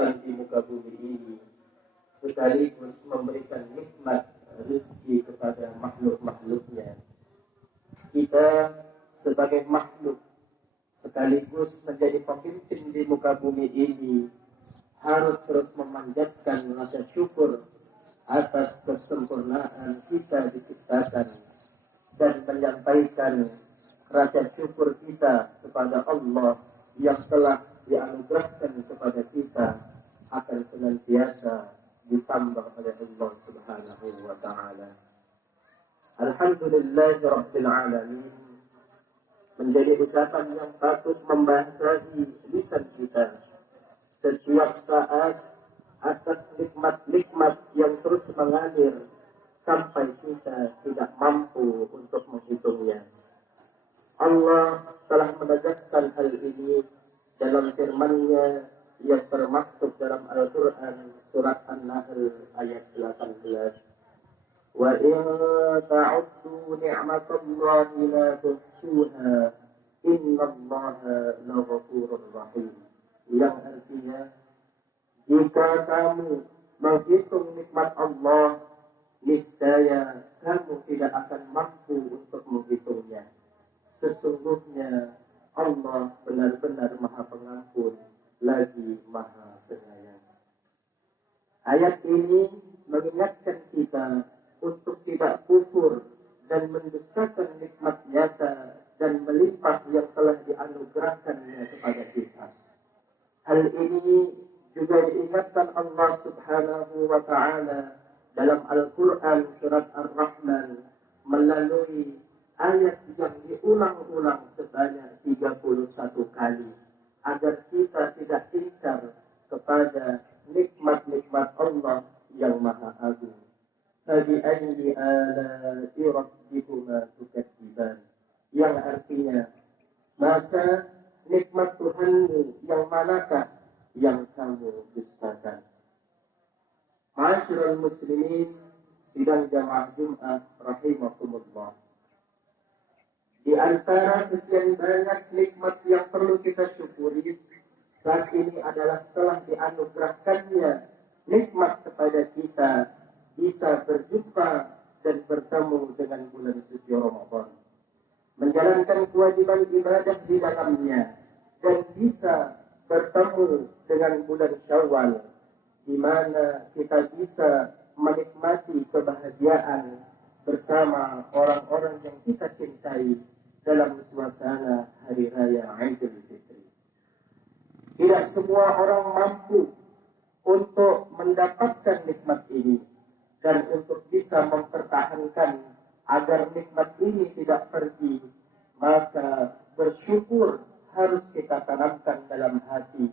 kehidupan di muka bumi ini, sekaligus memberikan nikmat rezeki kepada makhluk-makhluknya. Kita sebagai makhluk sekaligus menjadi pemimpin di muka bumi ini harus terus memanjatkan rasa syukur atas kesempurnaan kita diciptakan dan menyampaikan rasa syukur kita kepada Allah yang telah dianugerahkan kepada kita akan senantiasa ditambah oleh Allah Subhanahu wa taala. Alhamdulillahirabbil alamin menjadi ucapan yang patut membasahi lisan kita setiap saat atas nikmat-nikmat yang terus mengalir sampai kita tidak mampu untuk menghitungnya. Allah telah menegaskan hal ini dalam firman-Nya yang termaktub dalam Al-Quran surat An-Nahl ayat 18. Wa in ta'uddu ni'matallahi la tuhsuha innallaha laghafurur rahim. Yang artinya, jika kamu menghitung nikmat Allah, niscaya kamu tidak akan mampu untuk menghitungnya. Sesungguhnya Allah benar-benar Maha Pengampun lagi Maha Penyayang. Ayat ini mengingatkan kita untuk tidak kufur dan mendustakan nikmat nyata dan melimpah yang telah dianugerahkannya kepada kita. Hal ini juga diingatkan Allah Subhanahu wa taala dalam Al-Quran surat Ar-Rahman melalui ayat yang diulang-ulang sebanyak 31 kali agar kita tidak ingkar kepada nikmat-nikmat Allah yang Maha Agung. Fabi'ayyi ala'i rabbikuma tukadziban, yang artinya, maka nikmat Tuhanmu yang manakah yang kamu dustakan. Ma'asyiral muslimin, sidang jamaah Jumat rahimakumullah. Di antara sekian banyak nikmat yang perlu kita syukuri, saat ini adalah telah dianugerahkannya nikmat kepada kita bisa berjumpa dan bertemu dengan bulan suci Ramadan, menjalankan kewajiban ibadah di dalamnya, dan bisa bertemu dengan bulan Syawal, di mana kita bisa menikmati kebahagiaan bersama orang-orang yang kita cintai dalam suasana Hari Raya Idul Fitri. Tidak semua orang mampu untuk mendapatkan nikmat ini, dan untuk bisa mempertahankan agar nikmat ini tidak pergi, maka bersyukur harus kita tanamkan dalam hati,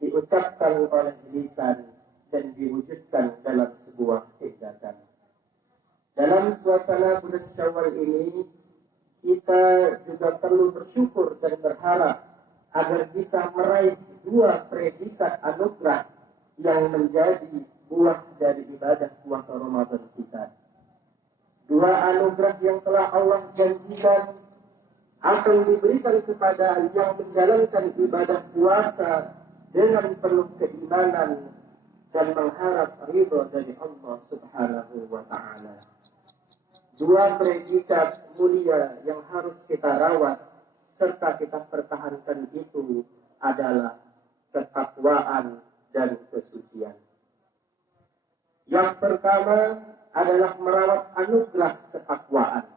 diucapkan oleh lisan, dan diwujudkan dalam sebuah tindakan. Dalam suasana bulan Syawal ini, kita juga perlu bersyukur dan berharap agar bisa meraih dua predikat anugerah yang menjadi buah dari ibadah puasa Ramadan kita. Dua anugerah yang telah Allah janjikan akan diberikan kepada yang menjalankan ibadah puasa dengan penuh keimanan dan mengharap ridho dari Allah Subhanahu wa taala. Dua predikat mulia yang harus kita rawat serta kita pertahankan itu adalah ketakwaan dan kesucian. Yang pertama adalah merawat anugerah ketakwaan.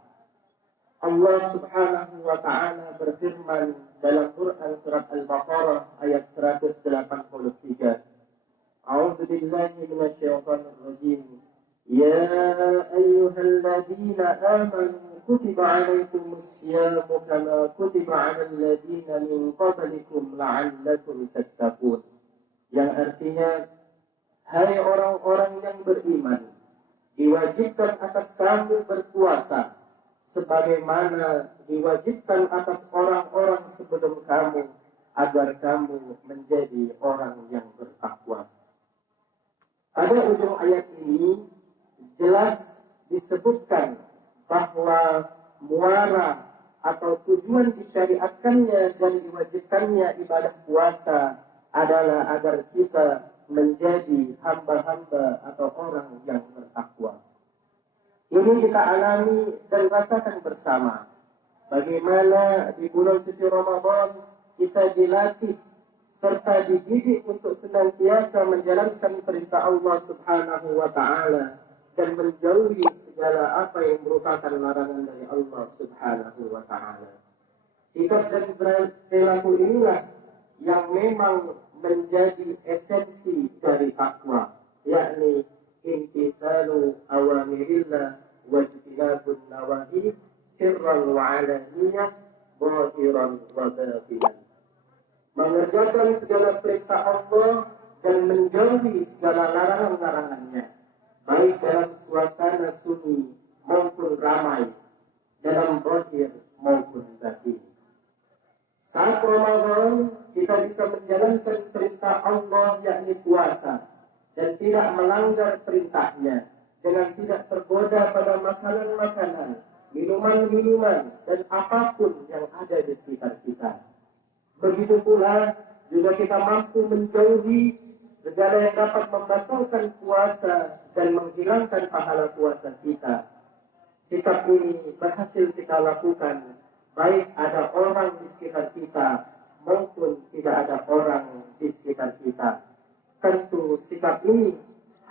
Allah Subhanahu wa taala berfirman dalam Quran surat Al-Baqarah ayat 183. A'udzu billahi minasyaitonir rajim. Ya ayyuhalladzina amanu kutiba 'alaikumus syamu kama kutiba 'alal ladzina min qablikum la'allakum tattaqun. Yang artinya, hai orang-orang yang beriman, diwajibkan atas kamu berpuasa sebagaimana diwajibkan atas orang-orang sebelum kamu, agar kamu menjadi orang yang bertakwa. Pada ujung ayat ini jelas disebutkan bahwa muara atau tujuan disyariatkannya dan diwajibkannya ibadah puasa adalah agar kita menjadi hamba-hamba atau orang yang bertakwa. Ini kita alami dan rasakan bersama. Bagaimana di bulan suci Ramadan kita dilatih serta dididik untuk senantiasa menjalankan perintah Allah Subhanahu wa Ta'ala dan menjauhi segala apa yang merupakan larangan dari Allah Subhanahu wa Ta'ala. Sikap dan perilaku inilah yang memang menjadi esensi dari takwa, yakni imtithalu awamirillah wa ijtinabun nawahi sirran wa alaniyah zahiran wa batinan. Mengerjakan segala perintah Allah dan menjauhi segala larangan-larangannya, baik dalam suasana sunyi maupun ramai, dalam zahir maupun batin. Saat Ramadan kita bisa menjalankan perintah Allah yakni puasa dan tidak melanggar perintahnya dengan tidak tergoda pada makanan-makanan, minuman-minuman dan apapun yang ada di sekitar kita. Begitu pula juga kita mampu menjauhi segala yang dapat membatalkan puasa dan menghilangkan pahala puasa kita. Sikap ini berhasil kita lakukan baik ada orang di sekitar kita maupun tidak ada orang di sekitar kita. Tentu sikap ini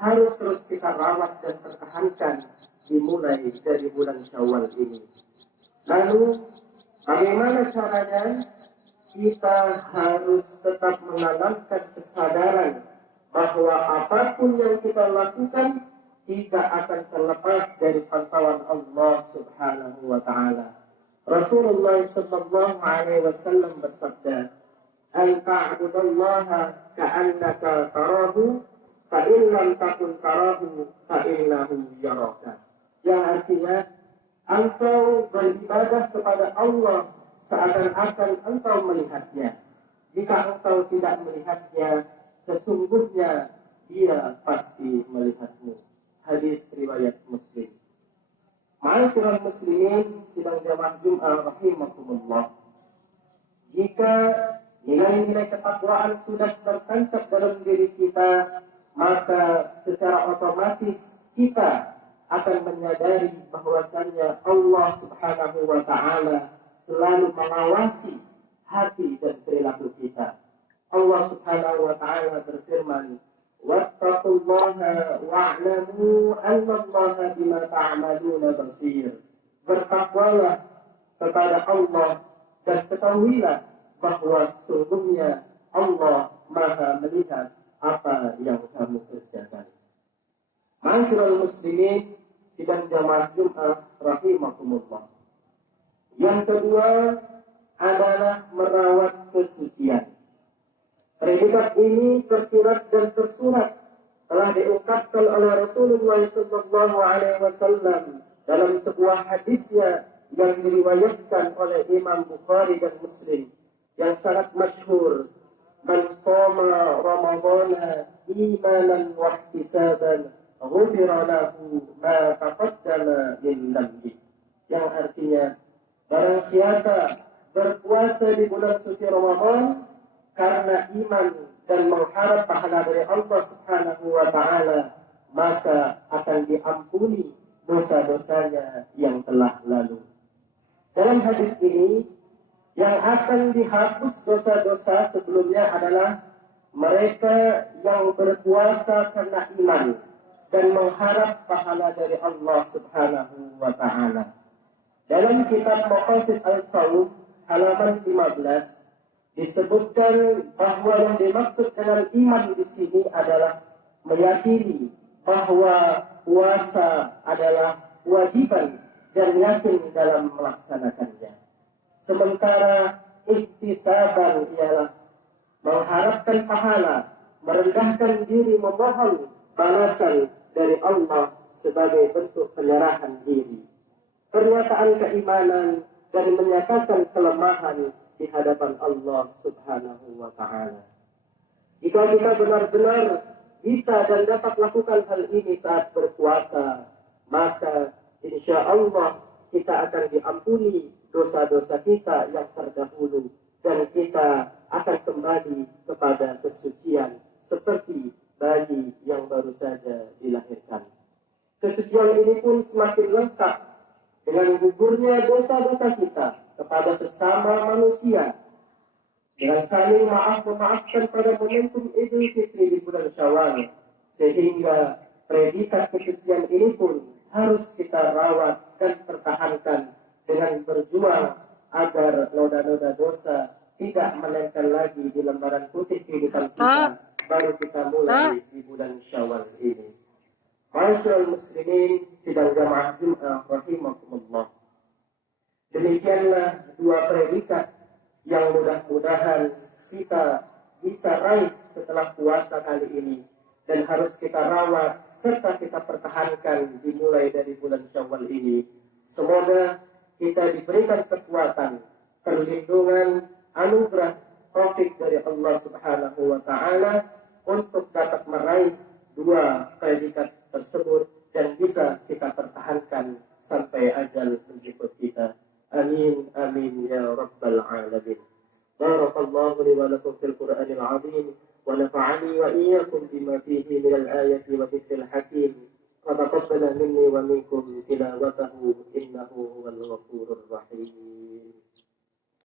harus terus kita rawat dan pertahankan dimulai dari bulan Syawal ini. Lalu bagaimana caranya? Kita harus tetap menanamkan kesadaran bahwa apapun yang kita lakukan tidak akan terlepas dari pantauan Allah Subhanahu wa Ta'ala. Rasulullah sallallahu alaihi wasallam bersabda, "An ta'budallaha ka'annaka tarahu, fa in lam takun tarahu, fa innahu yaraka." Yang artinya, engkau beribadah kepada Allah seakan-akan engkau melihatnya. Jika engkau tidak melihatnya, sesungguhnya dia pasti melihatmu. Hadis riwayat Muslim. Ma'asyiral muslimin sidang jamaah Jumat rahimakumullah. Jika nilai-nilai ketakwaan sudah tertancap dalam diri kita, maka secara otomatis kita akan menyadari bahwasannya Allah Subhanahu wa Ta'ala selalu mengawasi hati dan perilaku kita. Allah Subhanahu wa Ta'ala berfirman, "Wattaqullaha wa'lamu annallaha bima ta'maluna basir." Bertakwalah kepada Allah dan ketahuilah bahwa sesungguhnya Allah Maha melihat apa yang kamu kerjakan. Ma'asyiral muslimin sidang jamaah Jumat rahimakumullah. Yang kedua adalah merawat kesucian. Predikat ini tersirat dan tersurat telah diungkapkan oleh Rasulullah sallallahu alaihi wasallam dalam sebuah hadisnya yang diriwayatkan oleh Imam Bukhari dan Muslim yang sangat masyhur, "Man shoma Ramadhana imanan wa ihtisaban, ghufira lahu ma taqaddama min dhanbi." Yang artinya, barang siapa berpuasa di bulan suci Ramadan karena iman dan mengharap pahala dari Allah Subhanahu wa Ta'ala, maka akan diampuni dosa-dosanya yang telah lalu. Dalam hadis ini, yang akan dihapus dosa-dosa sebelumnya adalah mereka yang berpuasa karena iman dan mengharap pahala dari Allah Subhanahu wa Ta'ala. Dalam kitab Maqasid Al-Sawm halaman 15 disebutkan bahwa yang dimaksud dengan iman di sini adalah meyakini bahwa puasa adalah kewajiban dan yakin dalam melaksanakannya. Sementara ihtisaban ialah mengharapkan pahala, merendahkan diri memohon balasan dari Allah sebagai bentuk penyerahan diri. Pernyataan keimanan dan menyatakan kelemahan di hadapan Allah Subhanahu wa Ta'ala. Jika kita benar-benar bisa dan dapat lakukan hal ini saat berpuasa, maka insya Allah kita akan diampuni dosa-dosa kita yang terdahulu dan kita akan kembali kepada kesucian seperti bagi yang baru saja dilahirkan. Kesedihan ini pun semakin lengkap dengan gugurnya dosa-dosa kita kepada sesama manusia, dengan saling maaf-memaafkan pada momentum Idul Fitri di bulan Syawal, sehingga predikat kesedihan ini pun harus kita rawat dan pertahankan dengan berjuang agar noda-noda dosa tidak menempel lagi di lembaran putih kehidupan kita, baru kita mulai di bulan Syawal ini. Ma'asyiral muslimin sidang jamaah Jumat rahimakumullah. Demikianlah dua predikat yang mudah-mudahan kita bisa raih setelah puasa kali ini dan harus kita rawat serta kita pertahankan dimulai dari bulan Syawal ini. Semoga kita diberikan kekuatan, perlindungan, anugerah, taufik dari Allah Subhanahu wa taala untuk dapat meraih dua predikat tersebut dan bisa kita pertahankan sampai ajal menjemput kita. Amin amin ya rabbal alamin. Barakallahu li wa lakum fil Qur'anil azim wa nafa'ani wa iyyakum bima fihi minal ayati wa dzikril hakim. Wa taqabbala minni wa minkum tilawatahu innahu huwal ghafurur rahim.